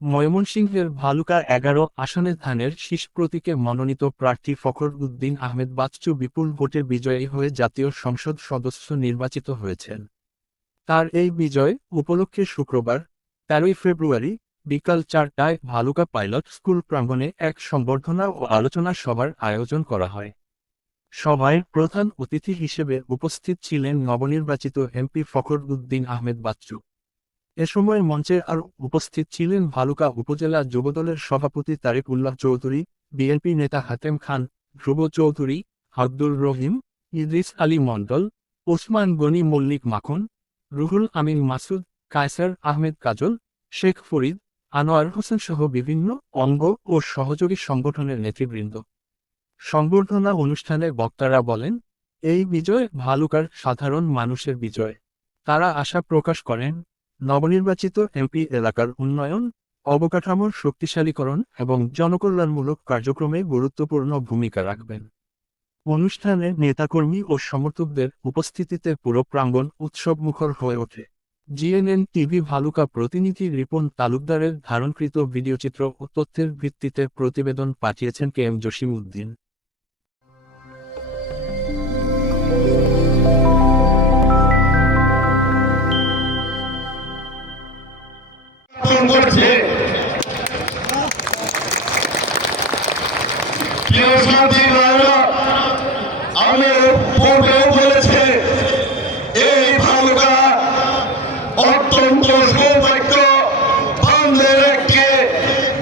ময়মনসিংহের ভালুকা ১১ আসনে ধানের শীষ প্রতীকে মনোনীত প্রার্থী ফখর উদ্দিন আহমেদ বাচ্চু বিপুল ভোটে বিজয়ী হয়ে জাতীয় সংসদ সদস্য নির্বাচিত হয়েছেন। তার এই বিজয় উপলক্ষে শুক্রবার ১৩ ফেব্রুয়ারি বিকাল ৪টায় ভালুকা পাইলট স্কুল প্রাঙ্গণে এক সংবর্ধনা ও আলোচনা সভার আয়োজন করা হয়। সভায় প্রধান অতিথি হিসেবে উপস্থিত ছিলেন নবনির্বাচিত এমপি ফখর উদ্দিন আহমেদ বাচ্চু। এ সময় মঞ্চে আরও উপস্থিত ছিলেন ভালুকা উপজেলা যুবদলের সভাপতি তারেক উল্লাহ চৌধুরী, বিএনপি নেতা হাতেম খান, ধ্রুব চৌধুরী, আব্দুর রহিম, ইদ্রিস আলী মণ্ডল, ওসমান গনি মল্লিক মাখন, রুহুল আমিন মাসুদ, কায়সার আহমেদ কাজল, শেখ ফরিদ, আনোয়ার হোসেন সহ বিভিন্ন অঙ্গ ও সহযোগী সংগঠনের নেতৃবৃন্দ। সংবর্ধনা অনুষ্ঠানে বক্তারা বলেন, এই বিজয় ভালুকার সাধারণ মানুষের বিজয়। তারা আশা প্রকাশ করেন, নবনির্বাচিত এমপি এলাকার উন্নয়ন, অবকাঠামোর শক্তিশালীকরণ এবং জনকল্যাণমূলক কার্যক্রমে গুরুত্বপূর্ণ ভূমিকা রাখবেন। অনুষ্ঠানে নেতাকর্মী ও সমর্থকদের উপস্থিতিতে পুরো প্রাঙ্গণ উৎসবমুখর হয়ে ওঠে। জিএনএন টিভি ভালুকা প্রতিনিধি রিপন তালুকদারের ধারণকৃত ভিডিওচিত্র ও তথ্যের ভিত্তিতে প্রতিবেদন পাঠিয়েছেন কে এম জসিম উদ্দিন। আমি পূর্বেও বলেছে এই ভালুকা অত্যন্ত সৌভাগ্য বান্ধের একটি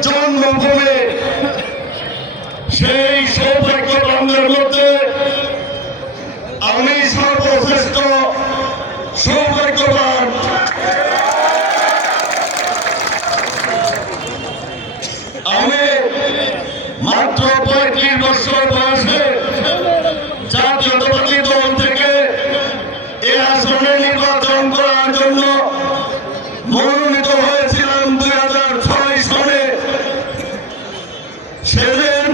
জন্মভূমি। সেই সৌভাগ্য বান্ধের মধ্যে আমি সর্বশ্রেষ্ঠ সৌভাগ্যবান। আমি মাত্র ৩৫ বছর বয়সে জাতীয়তাবাদী দল থেকে এ আসনে নির্বাচন করার জন্য মনোনীত হয়েছিলাম ২০০৬ সনে। সেদিন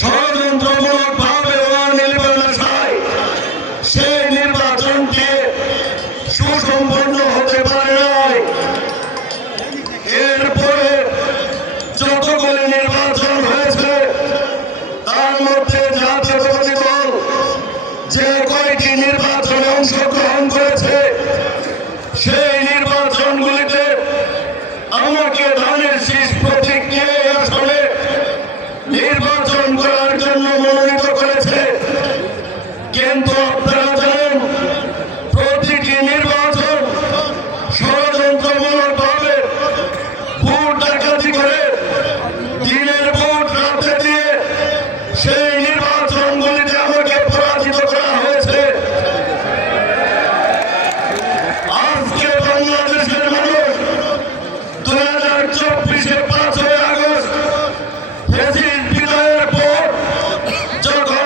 ষড়যন্ত্রমূলক ভাবে অনির্বাচনায় সেই নির্বাচনটি সুসম্পন্ন হতে পারে নাই। এরপরে যতগুলি নির্বাচন হয়েছে তার মধ্যে জাতীয়তাবাদী দল যে কয়েকটি নির্বাচনে অংশগ্রহণ করেছে সেই নির্বাচনগুলিতে আমাকে ধানের শীষ প্রতীক নিয়ে আসলে নির্বাচন করার জন্য মনোনীত করেছে। কিন্তু আপনারা জানেন, প্রতিটি নির্বাচন ষড়যন্ত্রমূলক ভাবে ভোট ডাকাতি করে দিনের ভোট রাতে দিয়ে সেই নির্বাচনগুলিতে আমাকে পরাজিত করা হয়েছে। আজকে বাংলাদেশের মানুষ ২০২৪-এ ৫ই আগস্ট ফ্যাসিস্ট বিদায়ের পর যখন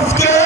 আজকে